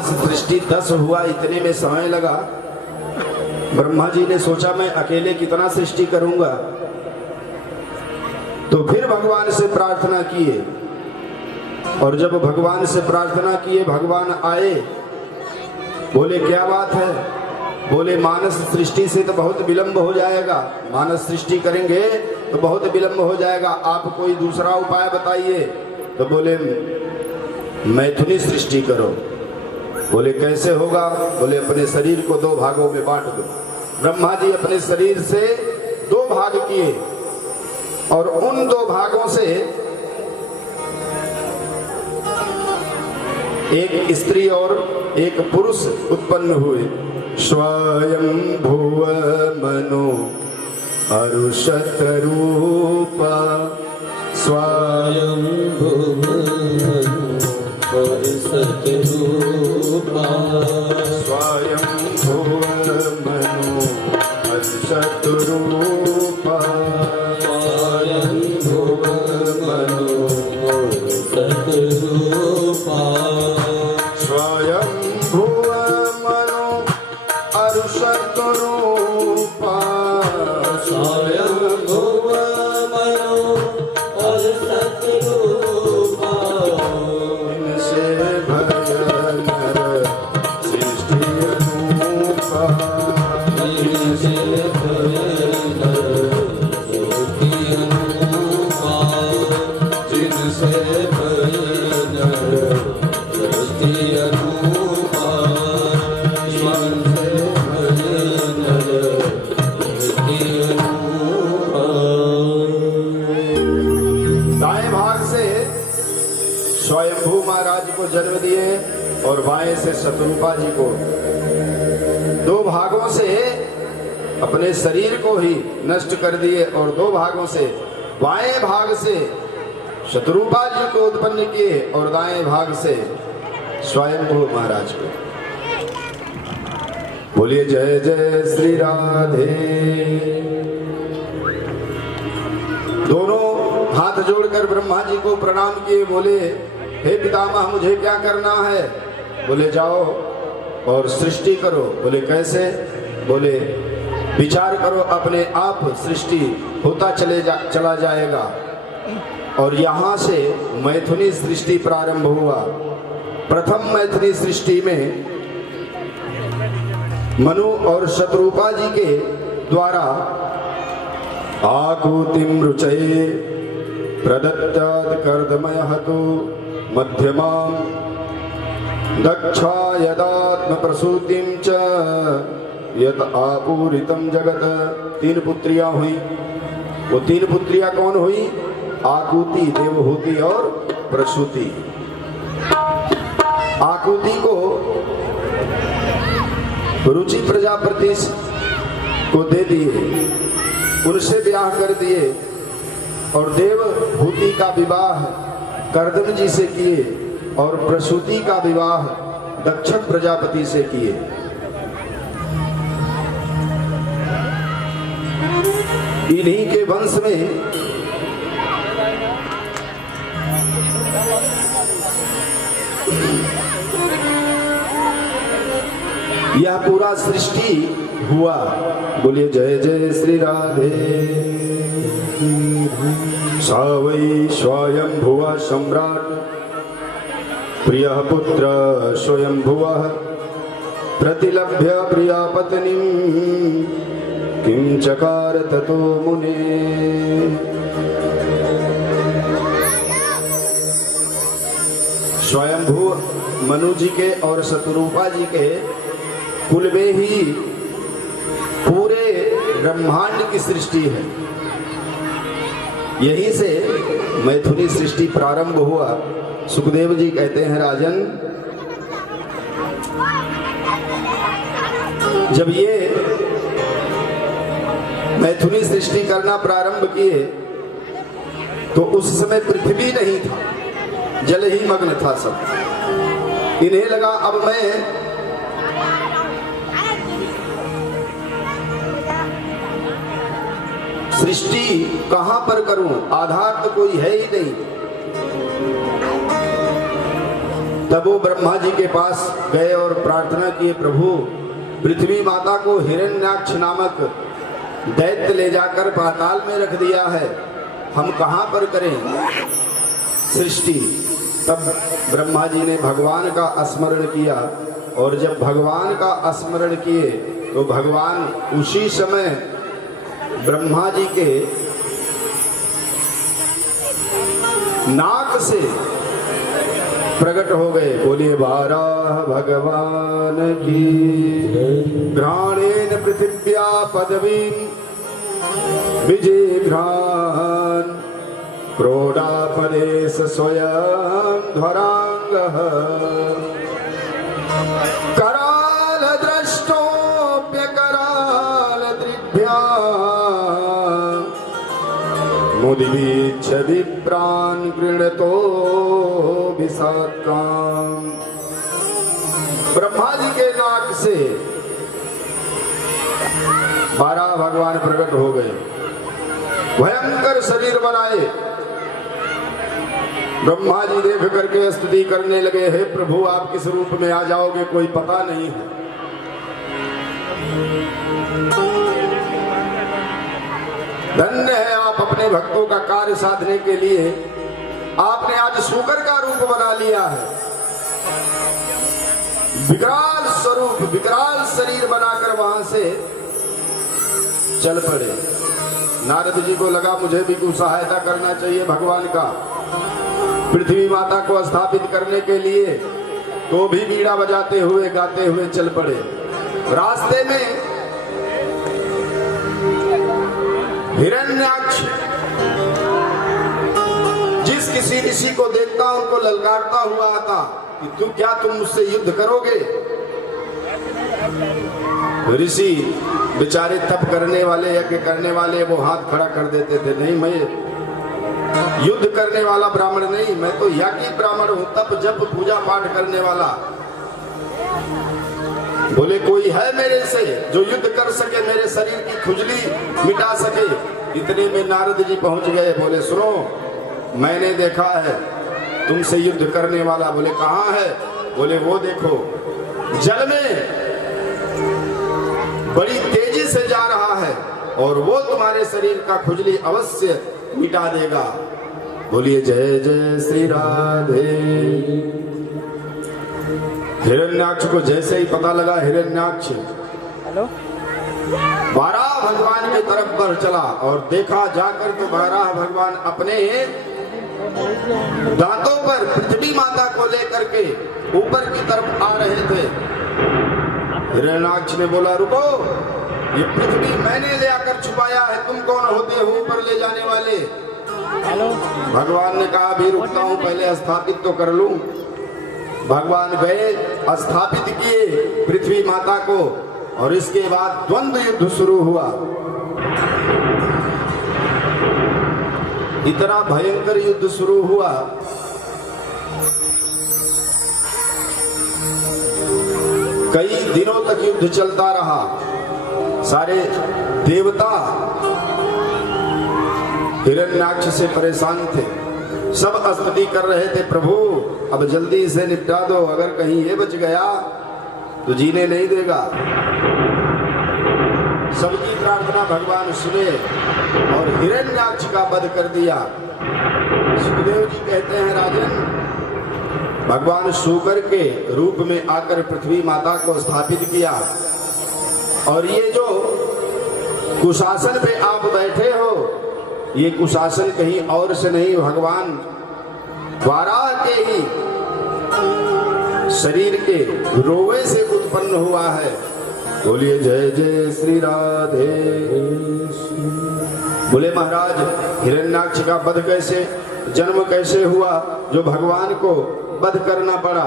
मानस सृष्टि 10 हुआ, इतने में समय लगा। ब्रह्मा जी ने सोचा मैं अकेले कितना सृष्टि करूंगा, तो फिर भगवान से प्रार्थना किए। और जब भगवान से प्रार्थना किए, भगवान आए, बोले क्या बात है? बोले मानस सृष्टि से तो बहुत विलंब हो जाएगा, मानस सृष्टि करेंगे तो बहुत विलंब हो जाएगा, आप कोई दूसरा उपाय बताइए। तो बोले मैथुनी सृष्टि करो। बोले कैसे होगा? बोले अपने शरीर को 2 भागों में बांट दो। ब्रह्मा जी अपने शरीर से 2 भाग किए और उन 2 भागों से एक स्त्री और एक पुरुष उत्पन्न हुए। स्वयं भुव मनो अरुषत रूपा, स्वयं भुव अरुषत रूपा, स्वयं भुव मनो अरुषत रूपा, स्वयं भुव मनो अरुषत रूपा, स्वयं भुव मनो अरुषत रूपा, स्वयं भुव मनो अरुषत रूपा, इनसे भजन सृष्टि अनूपा, इनसे भजन सृष्टि अनूपा, जिनसे भजन सृष्टि अनूपा, जिनसे भजन सृष्टि अनूपा। दाएं भाग से स्वयंभू महाराज को जन्म दिए और बाएं से शत्रुपा जी को। 2 भागों से अपने शरीर को ही नष्ट कर दिए और 2 भागों से, बाएं भाग से शत्रुपा जी को उत्पन्न किए और दाएं भाग से स्वयंभू महाराज को। बोलिए जय जय श्री राधे। दोनों हाथ जोड़कर ब्रह्मा जी को प्रणाम किए, बोले हे पितामह मुझे क्या करना है? बोले जाओ और सृष्टि करो। बोले कैसे? बोले विचार करो, अपने आप सृष्टि होता चला जाएगा। और यहाँ से मैथुनी सृष्टि प्रारंभ हुआ। प्रथम मैथुनी सृष्टि में मनु और शत्रुपा जी के द्वारा आकुतिम रुचये प्रदत्तात् कर्दमयः तु मध्यमां दक्षा यदात्म प्रसूतिं च यत आपूरितम जगत। 3 पुत्रियां हुई। वो 3 पुत्रियां कौन हुई? आकुति, देवहूति और प्रसूति। आकुति को रुचि प्रजापति को दे दिए, उनसे ब्याह कर दिए और देवहूति का विवाह कर्दम जी से किए और प्रसूति का विवाह दक्ष प्रजापति से किए। इन्हीं के वंश में यह पूरा सृष्टि हुआ। बोलिए जय जय श्री राधे। स वै स्वयंभुव सम्राट प्रियः पुत्र स्वयंभुवः प्रतिलभ्य प्रिया पत्नीं किं चकार ततो मुने। स्वयंभू मनु जी के और शत्रुपा जी के कुल में ही पूरे ब्रह्मांड की सृष्टि है। यहीं से मैथुनी सृष्टि प्रारंभ हुआ। सुखदेव जी कहते हैं राजन, जब ये मैथुनी सृष्टि करना प्रारंभ किए तो उस समय पृथ्वी नहीं था, जल ही मग्न था सब। इन्हें लगा अब मैं सृष्टि कहां पर करूं, आधार तो कोई है ही नहीं। तब वो ब्रह्मा जी के पास गए और प्रार्थना किए, प्रभु पृथ्वी माता को हिरण्याक्ष नामक दैत्य ले जाकर पाताल में रख दिया है, हम कहां पर करें सृष्टि। तब ब्रह्मा जी ने भगवान का स्मरण किया, और जब भगवान का स्मरण किए तो भगवान उसी समय ब्रह्मा जी के नाक से प्रकट हो गए। बोलिए बारह भगवान की। घ्राणेन पृथिव्या पदवी विजिघ्रान क्रोडापदेश स्वयं ध्वरांगः कराल द्रष्टोप्य कराल दृग्भ्या मुदिवीच्छ विप्रान् गृणतो विसात्काम्। ब्रह्मा जी के नाक से 12 भगवान प्रकट हो गए, भयंकर शरीर बनाए। ब्रह्मा जी देख करके स्तुति करने लगे, हे प्रभु आप किस रूप में आ जाओगे कोई पता नहीं है। धन्य है आप अपने भक्तों का कार्य साधने के लिए आपने आज शूकर का रूप बना लिया है। विकराल स्वरूप विकराल शरीर बनाकर वहां से चल पड़े। नारद जी को लगा मुझे भी कुछ सहायता करना चाहिए भगवान का, पृथ्वी माता को स्थापित करने के लिए, तो भी बीड़ा बजाते हुए गाते हुए चल पड़े। रास्ते में हिरण्याक्ष जिस किसी ऋषि को देखता उनको ललकारता हुआ आता कि तुम मुझसे युद्ध करोगे। ऋषि बेचारे तप करने वाले यज्ञ करने वाले वो हाथ खड़ा कर देते थे, नहीं मैं युद्ध करने वाला ब्राह्मण नहीं, मैं तो याज्ञी ब्राह्मण हूं, तप जप पूजा पाठ करने वाला। बोले कोई है मेरे से जो युद्ध कर सके, मेरे शरीर की खुजली मिटा सके। इतने में नारद जी पहुंच गए, बोले सुनो मैंने देखा है तुमसे युद्ध करने वाला। बोले कहां है? बोले वो देखो जल में बड़ी तेजी से जा रहा है और वो तुम्हारे शरीर का खुजली अवश्य मिटा देगा। बोलिए जय जय श्री राधे। हिरण्याक्ष को जैसे ही पता लगा, हिरण्याक्ष 12 भगवान की तरफ बढ़ चला और देखा जाकर तो 12 भगवान अपने दांतों पर पृथ्वी माता को लेकर के ऊपर की तरफ आ रहे थे। हिरण्याक्ष ने बोला रुको, ये पृथ्वी मैंने ले आकर छुपाया है, तुम कौन होते हो ऊपर ले जाने वाले? भगवान ने कहा अभी रुकता हूं, पहले स्थापित तो कर लूं। भगवान गए, स्थापित किए पृथ्वी माता को, और इसके बाद द्वंद्व युद्ध शुरू हुआ। इतना भयंकर युद्ध शुरू हुआ कई दिनों तक युद्ध चलता रहा। सारे देवता हिरण्याक्ष से परेशान थे, सब स्तुति कर रहे थे प्रभु अब जल्दी इसे निपटा दो, अगर कहीं ये बच गया तो जीने नहीं देगा। सबकी प्रार्थना भगवान सुने और हिरण्याक्ष का वध कर दिया। सुखदेव जी कहते हैं राजन, भगवान शूकर के रूप में आकर पृथ्वी माता को स्थापित किया, और ये जो कुशासन पे आप बैठे हो, ये कुशासन कहीं और से नहीं, भगवान वाराह के ही शरीर के रोवे से उत्पन्न हुआ है। बोलिए जय जय श्री राधे। बोले महाराज हिरण्याक्ष का वध कैसे, जन्म कैसे हुआ जो भगवान को वध करना पड़ा?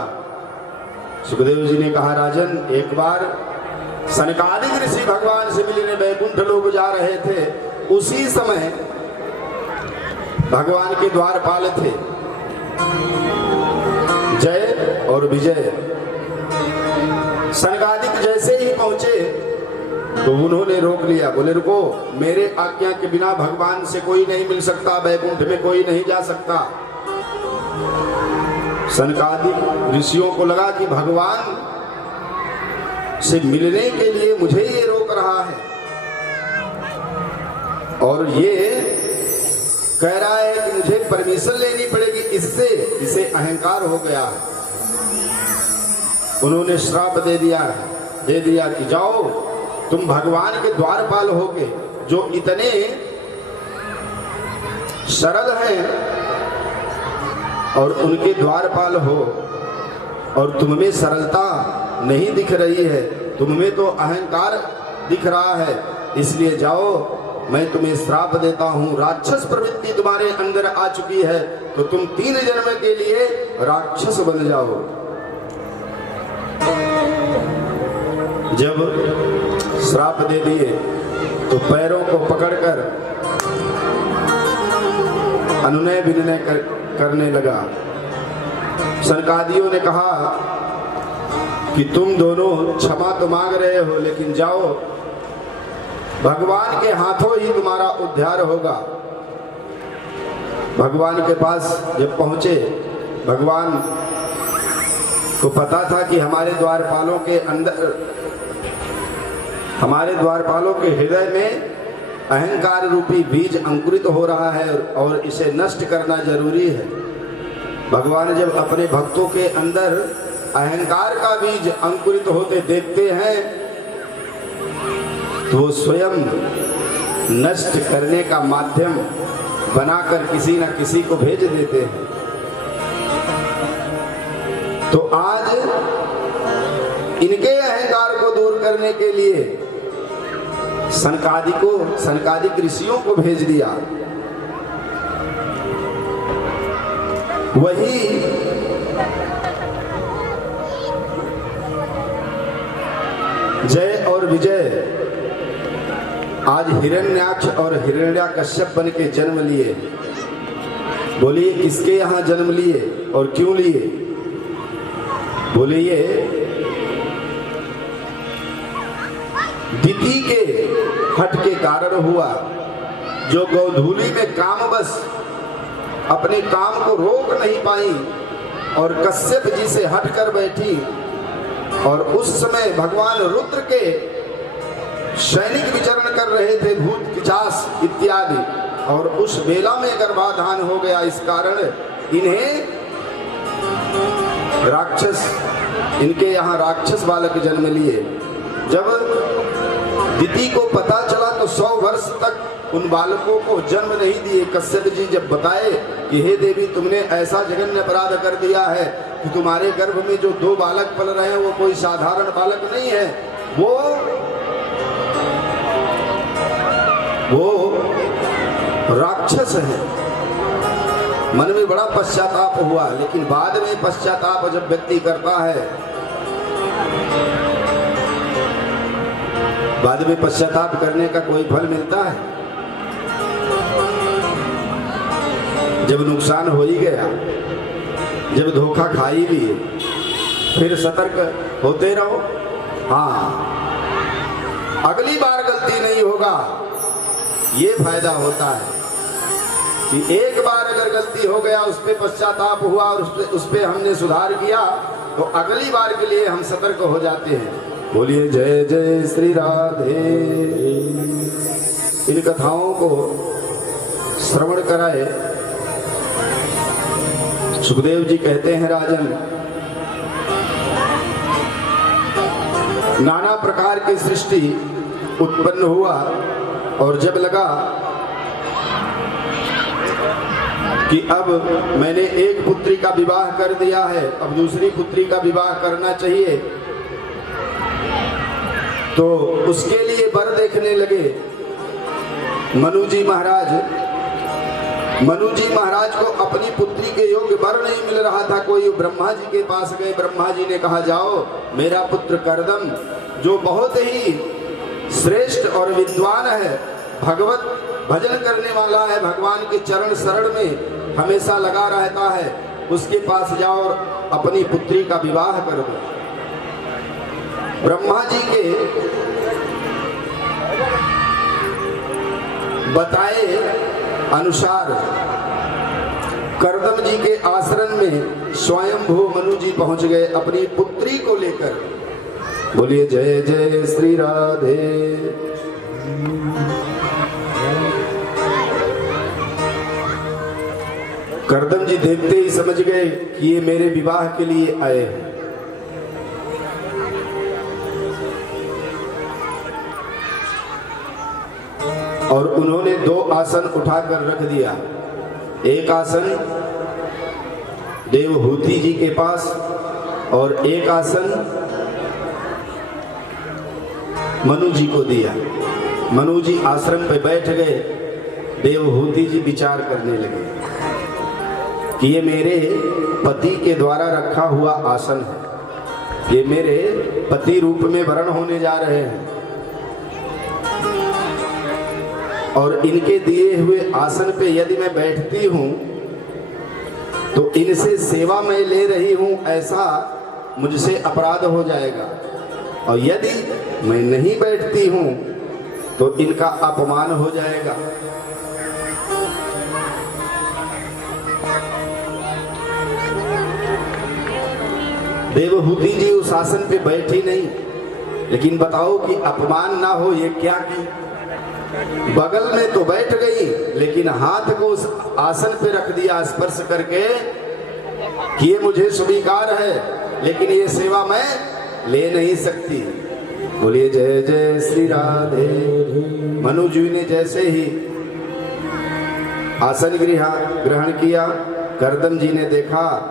सुखदेव जी ने कहा राजन, एक बार सनकादिक ऋषि भगवान से मिलने वैकुंठ लोग जा रहे थे, उसी समय भगवान के द्वारपाल थे जय और विजय। सनकादिक जैसे ही पहुंचे तो उन्होंने रोक लिया, बोले रुको, मेरे आज्ञा के बिना भगवान से कोई नहीं मिल सकता, वैकुंठ में कोई नहीं जा सकता। सनकादिक ऋषियों को लगा कि भगवान से मिलने के लिए मुझे ये रोक रहा है और ये कह रहा है कि मुझे परमिशन लेनी पड़ेगी, इससे इसे अहंकार हो गया। उन्होंने श्राप दे दिया कि जाओ तुम भगवान के द्वारपाल होगे, जो इतने सरल हैं और उनके द्वारपाल हो, और तुम में सरलता नहीं दिख रही है, तुम में तो अहंकार दिख रहा है, इसलिए जाओ मैं तुम्हें श्राप देता हूं। राक्षस प्रवृत्ति तुम्हारे अंदर आ चुकी है तो तुम 3 जन्म के लिए राक्षस बन जाओ। जब श्राप दे दिए तो पैरों को पकड़कर अनुनय विनय करने लगा। सनकादियों ने कहा कि तुम दोनों क्षमा तो मांग रहे हो, लेकिन जाओ भगवान के हाथों ही तुम्हारा उद्धार होगा। भगवान के पास जब पहुंचे, भगवान को पता था कि हमारे द्वारपालों के हृदय में अहंकार रूपी बीज अंकुरित हो रहा है और इसे नष्ट करना जरूरी है। भगवान जब अपने भक्तों के अंदर अहंकार का बीज अंकुरित होते देखते हैं तो वो स्वयं नष्ट करने का माध्यम बनाकर किसी न किसी को भेज देते हैं। तो आज इनके अहंकार को दूर करने के लिए सनकादिक ऋषियों को भेज दिया। वही जय और विजय आज हिरण्याक्ष और हिरण्याकश्यप बन के जन्म लिए। बोलिए किसके यहाँ जन्म लिए और क्यों लिए? बोलिए दिति के हट के कारण हुआ, जो गोधूली में काम बस अपने काम को रोक नहीं पाई और कश्यप जी से हट कर बैठी, और उस समय भगवान रुद्र के सैनिक विचरण कर रहे थे, भूत पिशाच इत्यादि, और उस बेला में गर्भाधान हो गया। इस कारण इन्हें इनके यहाँ राक्षस बालक जन्म लिए। जब दिति को पता चला तो 100 वर्ष तक उन बालकों को जन्म नहीं दिए। कश्यप जी जब बताए कि हे देवी, तुमने ऐसा जघन्य अपराध कर दिया है कि तुम्हारे गर्भ में जो 2 बालक पल रहे हैं वो कोई साधारण बालक नहीं है, वो राक्षस है। मन में बड़ा पश्चाताप हुआ, लेकिन बाद में पश्चाताप जब व्यक्ति करता है, बाद में पश्चाताप करने का कोई फल मिलता है? जब नुकसान हो ही गया, जब धोखा खा ही लिए, फिर सतर्क होते रहो। हाँ, अगली बार गलती नहीं होगा, ये फायदा होता है कि एक बार अगर गलती हो गया, उस पे पश्चाताप हुआ और उस पे हमने सुधार किया, तो अगली बार के लिए हम सतर्क हो जाते हैं। बोलिए जय जय श्री राधे। इन कथाओं को श्रवण कराए। सुखदेव जी कहते हैं, राजन, नाना प्रकार की सृष्टि उत्पन्न हुआ और जब लगा कि अब मैंने एक पुत्री का विवाह कर दिया है, अब दूसरी पुत्री का विवाह करना चाहिए, तो उसके लिए वर देखने लगे। मनु जी महाराज को अपनी पुत्री के योग्य वर नहीं मिल रहा था। कोई ब्रह्मा जी के पास गए, ब्रह्मा जी ने कहा, जाओ मेरा पुत्र करदम, जो बहुत ही श्रेष्ठ और विद्वान है, भगवत भजन करने वाला है, भगवान के चरण शरण में हमेशा लगा रहता है, उसके पास जाओ और अपनी पुत्री का विवाह कर दो। ब्रह्मा जी के बताए अनुसार करदम जी के आश्रम में स्वयंभू मनु जी पहुंच गए अपनी पुत्री को लेकर। बोलिए जय जय श्री राधे। करदम जी देखते ही समझ गए कि ये मेरे विवाह के लिए आए हैं। और उन्होंने 2 आसन उठाकर रख दिया। एक आसन देवहूति जी के पास और एक आसन मनु जी को दिया। मनु जी आश्रम पे बैठ गए। देवहूति जी विचार करने लगे कि ये मेरे पति के द्वारा रखा हुआ आसन है, ये मेरे पति रूप में वरण होने जा रहे हैं और इनके दिए हुए आसन पे यदि मैं बैठती हूं तो इनसे सेवा मैं ले रही हूं, ऐसा मुझसे अपराध हो जाएगा। और यदि मैं नहीं बैठती हूं तो इनका अपमान हो जाएगा। देवहूति जी उस आसन पे बैठी नहीं, लेकिन बताओ कि अपमान ना हो ये क्या की। बगल में तो बैठ गई, लेकिन हाथ को उस आसन पे रख दिया स्पर्श करके कि ये मुझे स्वीकार है, लेकिन ये सेवा मैं ले नहीं सकती। बोलिए जय जय श्री राधे। मनु जी ने जैसे ही आसन ग्रहण किया, करदम जी ने देखा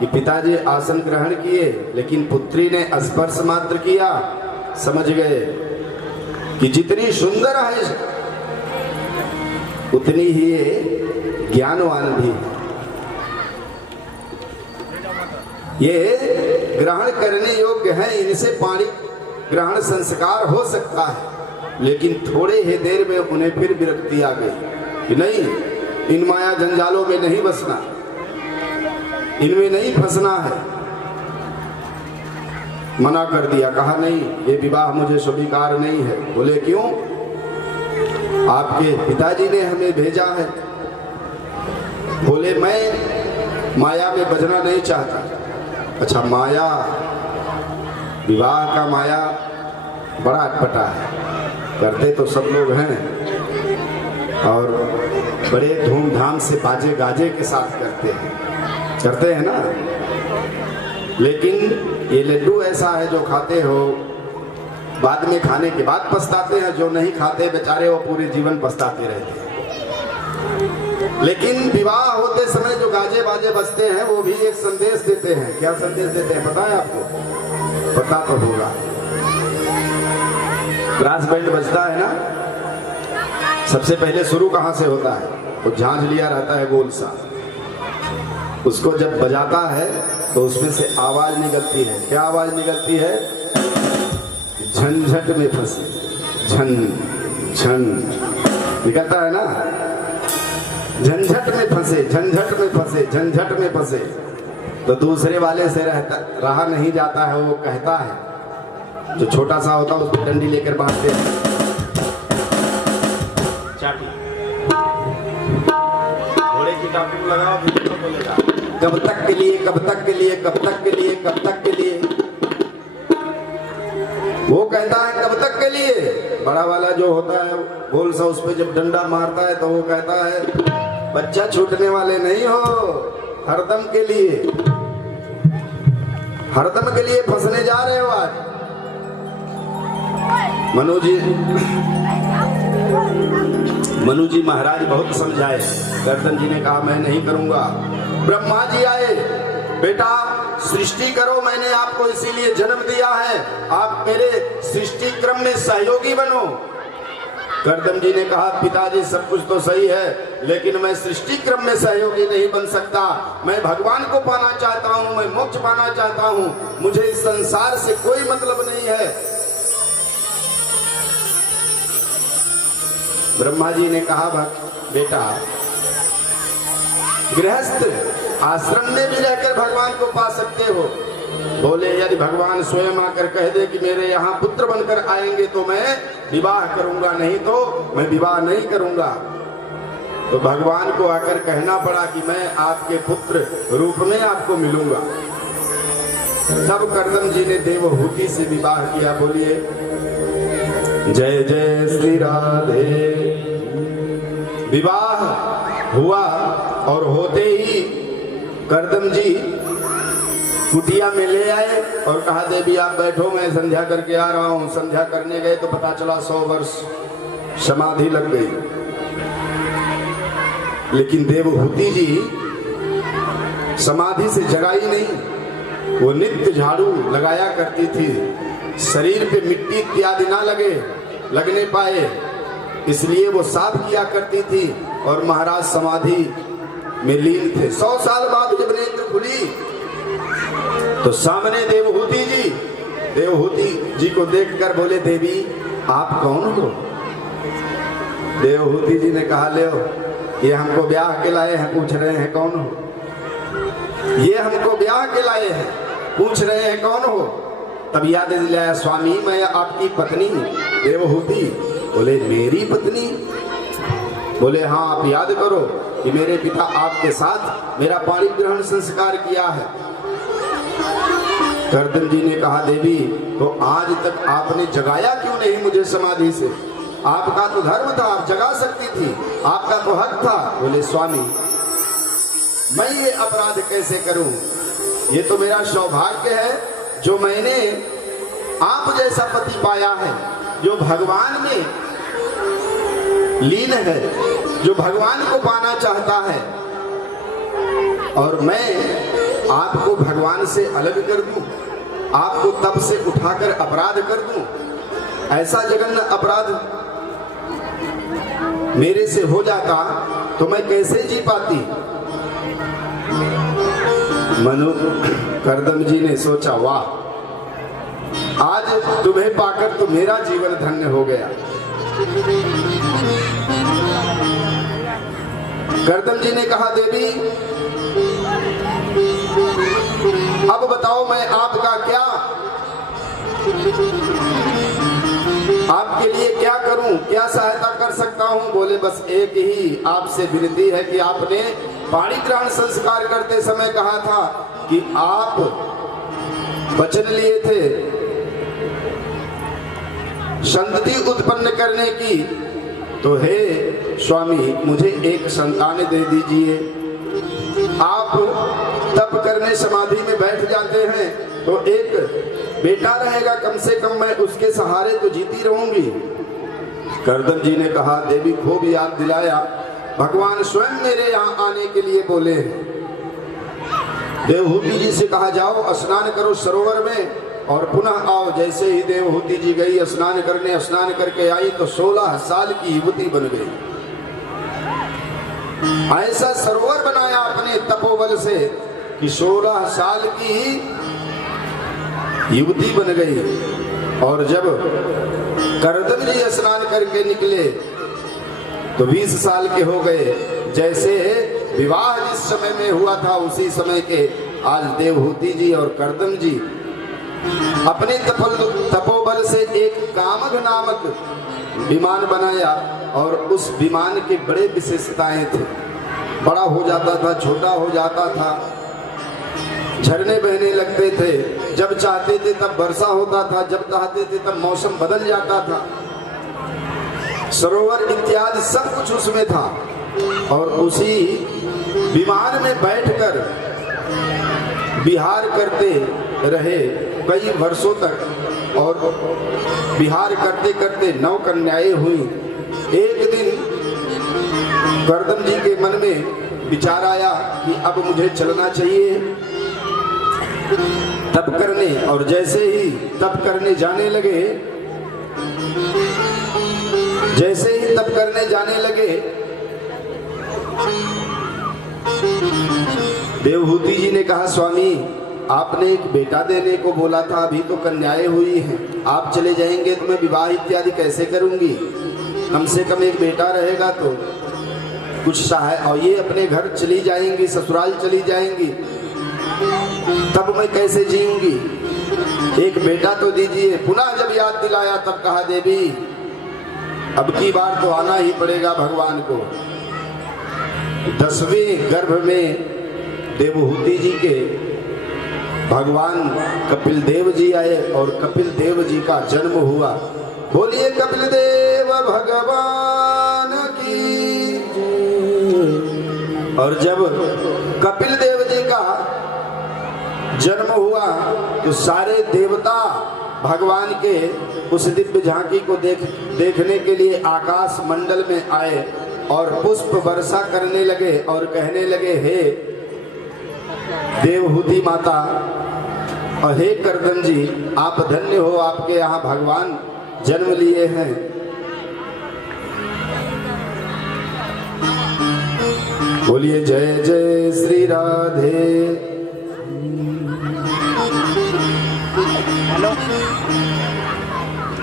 कि पिताजी आसन ग्रहण किए, लेकिन पुत्री ने स्पर्श मात्र किया। समझ गए कि जितनी सुंदर है उतनी ही ये ज्ञानवान भी। ये ग्रहण करने योग्य है, इनसे पाणी ग्रहण संस्कार हो सकता है, लेकिन थोड़े ही देर में उन्हें फिर विरक्ति आ गई कि नहीं, इन माया जंजालों में नहीं बसना, इनमें नहीं फंसना है। मना कर दिया, कहा नहीं, ये विवाह मुझे स्वीकार नहीं है। बोले क्यों? आपके पिताजी ने हमें भेजा है। बोले मैं माया में बजना नहीं चाहता। अच्छा, माया, विवाह का माया बड़ा अटपटा है, करते तो सब लोग हैं और बड़े धूमधाम से बाजे गाजे के साथ करते हैं ना, लेकिन ये लड्डू ऐसा है जो खाते हो बाद में खाने के बाद पछताते हैं, जो नहीं खाते बेचारे वो पूरे जीवन पछताते रहते हैं। लेकिन विवाह होते समय जो गाजे बाजे बजते हैं वो भी एक संदेश देते हैं। क्या संदेश देते हैं पता है आपको? पता तो होगा। ब्रास बैंड बजता है ना, सबसे पहले शुरू कहाँ से होता है? वो झांझ लिया रहता है गोल सा, उसको जब बजाता है तो उसमें से आवाज निकलती है। क्या आवाज निकलती है? झंझट में फंसे, झन झन निकलता है ना, झंझट में फंसे, झंझट में फंसे, झंझट में फंसे। तो दूसरे वाले से रहा नहीं जाता है, वो कहता है, जो छोटा सा होता है उसको डंडी लेकर बांधते हैं, चाटी घोड़े की टापू लगाओ, कब तक के लिए, कब तक के लिए, कब तक के लिए, कब तक के लिए। वो कहता है कब तक के लिए। बड़ा वाला जो होता है गोल सा, उस पे जब डंडा मारता है तो वो कहता है बच्चा छूटने वाले नहीं हो, हरदम के लिए, हरदम के लिए फंसने जा रहे हो आज। मनु जी महाराज बहुत समझाए, गर्दन जी ने कहा मैं नहीं करूंगा। ब्रह्मा जी आए, बेटा सृष्टि करो, मैंने आपको इसीलिए जन्म दिया है, आप मेरे सृष्टि क्रम में सहयोगी बनो। करदम जी ने कहा पिताजी सब कुछ तो सही है, लेकिन मैं सृष्टि क्रम में सहयोगी नहीं बन सकता, मैं भगवान को पाना चाहता हूँ, मैं मोक्ष पाना चाहता हूँ, मुझे इस संसार से कोई मतलब नहीं है। ब्रह्मा जी ने कहा बेटा गृहस्थ आश्रम में भी रहकर भगवान को पा सकते हो। बोले यदि भगवान स्वयं आकर कह दे कि मेरे यहाँ पुत्र बनकर आएंगे तो मैं विवाह करूंगा, नहीं तो मैं विवाह नहीं करूंगा। तो भगवान को आकर कहना पड़ा कि मैं आपके पुत्र रूप में आपको मिलूंगा। तब कर्दम जी ने देवहूति से विवाह किया। बोलिए जय जय श्री राधे। विवाह हुआ और होते ही कर्दम जी कुटिया में ले आए और कहा देवी आप बैठो, मैं संध्या करके आ रहा हूं। संध्या करने गए तो पता चला 100 वर्ष समाधि लग गई। लेकिन देवहूति जी समाधि से जगाई नहीं, वो नित्य झाड़ू लगाया करती थी। शरीर पे मिट्टी इत्यादि ना लगने पाए, इसलिए वो साफ किया करती थी और महाराज समाधि में लीन थे। 100 साल बाद जब नेत्र खुली तो सामने देवहूति जी को देखकर बोले देवी आप कौन हो? देवहूति जी ने कहा ले ये हमको ब्याह के लाए हैं, पूछ रहे हैं कौन हो। ये हमको ब्याह के लाए हैं, पूछ रहे हैं कौन हो। तब याद दिलाया स्वामी मैं आपकी पत्नी। देवहूति बोले मेरी पत्नी? बोले हाँ आप याद करो कि मेरे पिता आपके साथ मेरा पाणी ग्रहण संस्कार किया है। कर्दम जी ने कहा देवी तो आज तक आपने जगाया क्यों नहीं मुझे समाधि से? आपका तो धर्म था, आप जगा सकती थी, आपका तो हक था। बोले स्वामी मैं ये अपराध कैसे करूं? ये तो मेरा सौभाग्य है जो मैंने आप जैसा पति पाया है, जो भगवान में लीन है, जो भगवान को पाना चाहता है, और मैं आपको भगवान से अलग कर दूं, आपको तब से उठाकर अपराध कर दूं। ऐसा जघन्य अपराध मेरे से हो जाता तो मैं कैसे जी पाती? मनु कर्दम जी ने सोचा वाह आज तुम्हें पाकर तो मेरा जीवन धन्य हो गया। कर्दम जी ने कहा देवी अब बताओ मैं आपका क्या, आपके लिए क्या करूं, क्या सहायता कर सकता हूं? बोले बस एक ही आपसे विनती है कि आपने पाणी ग्रहण संस्कार करते समय कहा था कि आप वचन लिए थे संतति उत्पन्न करने की, तो हे स्वामी मुझे एक संतान दे दीजिए। आप तप करने समाधि में बैठ जाते हैं तो एक बेटा रहेगा, कम से कम मैं उसके सहारे तो जीती रहूंगी। कर्दम जी ने कहा देवी खूब याद दिलाया, भगवान स्वयं मेरे यहाँ आने के लिए बोले हैं। देवहूति जी से कहा जाओ स्नान करो सरोवर में और पुनः आओ। जैसे ही देवहूति जी गई स्नान करने, स्नान करके आई तो 16 साल की युवती बन गई। ऐसा सरोवर बनाया अपने तपोबल से कि 16 साल की युवती बन गई। और जब कर्दम जी स्नान करके निकले तो 20 साल के हो गए। जैसे विवाह जिस समय में हुआ था उसी समय के आज देवहूति जी और कर्दम जी अपने तपोबल से एक कामघ नामक विमान बनाया और उस विमान के बड़े विशेषताएं थे। बड़ा हो जाता था, छोटा हो जाता था, झरने बहने लगते थे, जब चाहते थे तब वर्षा होता था, जब चाहते थे तब मौसम बदल जाता था। सरोवर इत्यादि सब कुछ उसमें था। और उसी विमान में बैठकर विहार करते रहे कई वर्षों तक। और विहार करते करते 9 कन्याएं हुई। एक दिन कर्दम जी के मन में विचार आया कि अब मुझे चलना चाहिए तप करने। और जैसे ही तप करने जाने लगे, जैसे ही तप करने जाने लगे, देवहूति जी ने कहा स्वामी आपने एक बेटा देने को बोला था, अभी तो कन्याएं हुई हैं, आप चले जाएंगे तो मैं विवाह इत्यादि कैसे करूंगी? कम से कम एक बेटा रहेगा तो कुछ सहाय। और ये अपने घर चली जाएंगी, ससुराल चली जाएंगी, तब मैं कैसे जीऊंगी? एक बेटा तो दीजिए। पुनः जब याद दिलाया तब कहा देवी अब की बार तो आना ही पड़ेगा भगवान को। 10वें गर्भ में देवहूति जी के भगवान कपिल देव जी आए और कपिल देव जी का जन्म हुआ। बोलिए कपिल देव भगवान की। और जब कपिल देव जी का जन्म हुआ तो सारे देवता भगवान के उस दिव्य झांकी को देखने के लिए आकाश मंडल में आए और पुष्प वर्षा करने लगे और कहने लगे, हे देवहूति माता और हे कर्दन जी, आप धन्य हो, आपके यहाँ भगवान जन्म लिए हैं। बोलिए जय जय श्री राधे।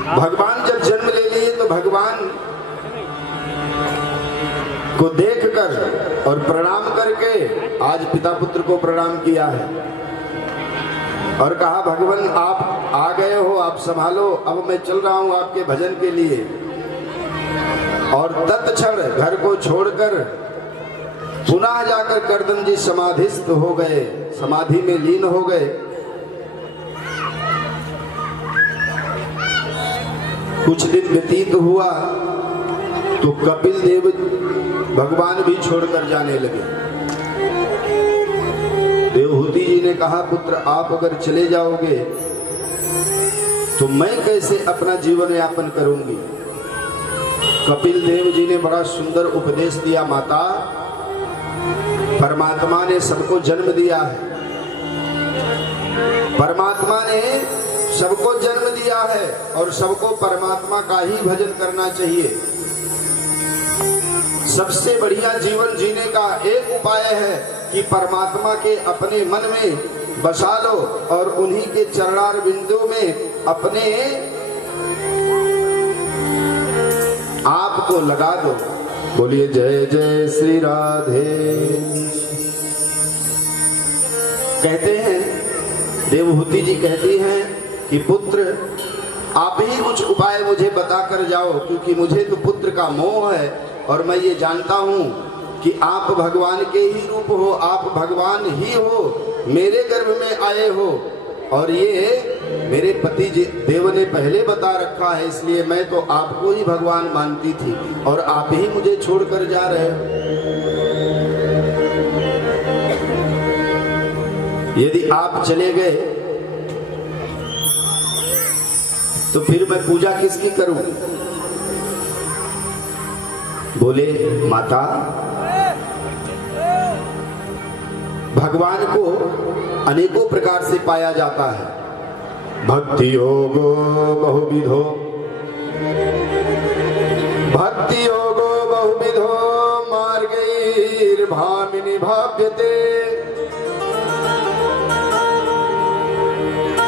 भगवान जब जन्म ले लिए तो भगवान को देखकर और प्रणाम करके आज पिता पुत्र को प्रणाम किया है और कहा, भगवान आप आ गए हो, आप संभालो, अब मैं चल रहा हूं आपके भजन के लिए। और तत्क्षण घर को छोड़कर पुनः जाकर कर्दम जी समाधिस्थ हो गए, समाधि में लीन हो गए। कुछ दिन व्यतीत हुआ तो कपिल देव भगवान भी छोड़कर जाने लगे। देवहूति जी ने कहा, पुत्र आप अगर चले जाओगे तो मैं कैसे अपना जीवन यापन करूंगी। कपिल देव जी ने बड़ा सुंदर उपदेश दिया, माता परमात्मा ने सबको जन्म दिया है, परमात्मा ने सबको जन्म दिया है और सबको परमात्मा का ही भजन करना चाहिए। सबसे बढ़िया जीवन जीने का एक उपाय है कि परमात्मा के अपने मन में बसा लो और उन्हीं के चरणार बिंदु में अपने आप को लगा दो। बोलिए जय जय श्री राधे। कहते हैं, देवहूति जी कहती हैं कि पुत्र आप ही कुछ उपाय मुझे बता कर जाओ, क्योंकि मुझे तो पुत्र का मोह है और मैं ये जानता हूं कि आप भगवान के ही रूप हो, आप भगवान ही हो, मेरे गर्भ में आए हो और ये मेरे पति देव ने पहले बता रखा है, इसलिए मैं तो आपको ही भगवान मानती थी और आप ही मुझे छोड़कर जा रहे हो। यदि आप चले गए तो फिर मैं पूजा किसकी करूं। बोले, माता भगवान को अनेकों प्रकार से पाया जाता है। भक्ति योगो बहुविधो, भक्ति योगो बहुविधो मार्गैर्भामिनी भाव्यते,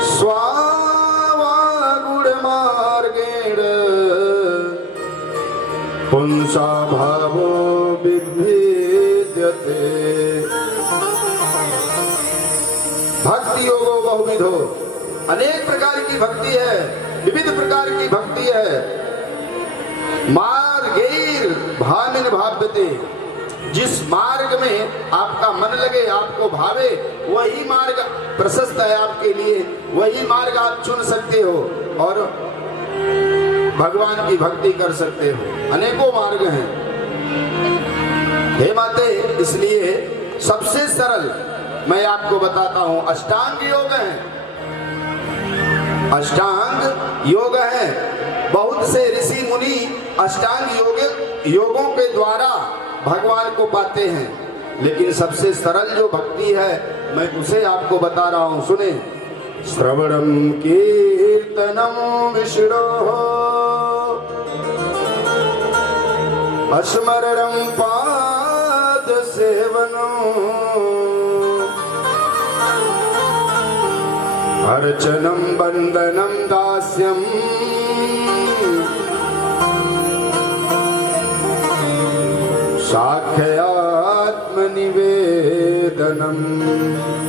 स्वावागुणमार्गेण पुंसा भावो विभेद्यते। भक्ति योगो बहुविधो, अनेक प्रकार की भक्ति है, विविध प्रकार की भक्ति है। मार्गैर भामिन भाव्यते, जिस मार्ग में आपका मन लगे, आपको भावे, वही मार्ग प्रशस्त है आपके लिए, वही मार्ग आप चुन सकते हो और भगवान की भक्ति कर सकते हो। अनेकों मार्ग हैं हे माते, इसलिए सबसे सरल मैं आपको बताता हूं, अष्टांग योग है। अष्टांग योग है। बहुत से ऋषि मुनि अष्टांग योगों के द्वारा भगवान को पाते हैं, लेकिन सबसे सरल जो भक्ति है मैं उसे आपको बता रहा हूं, सुने। श्रवणम कीर्तनम विष्णोः स्मरणं पाद सेवनम् अर्चनं वंदनं दास्यम् साख्यात्मनिवेदनम्।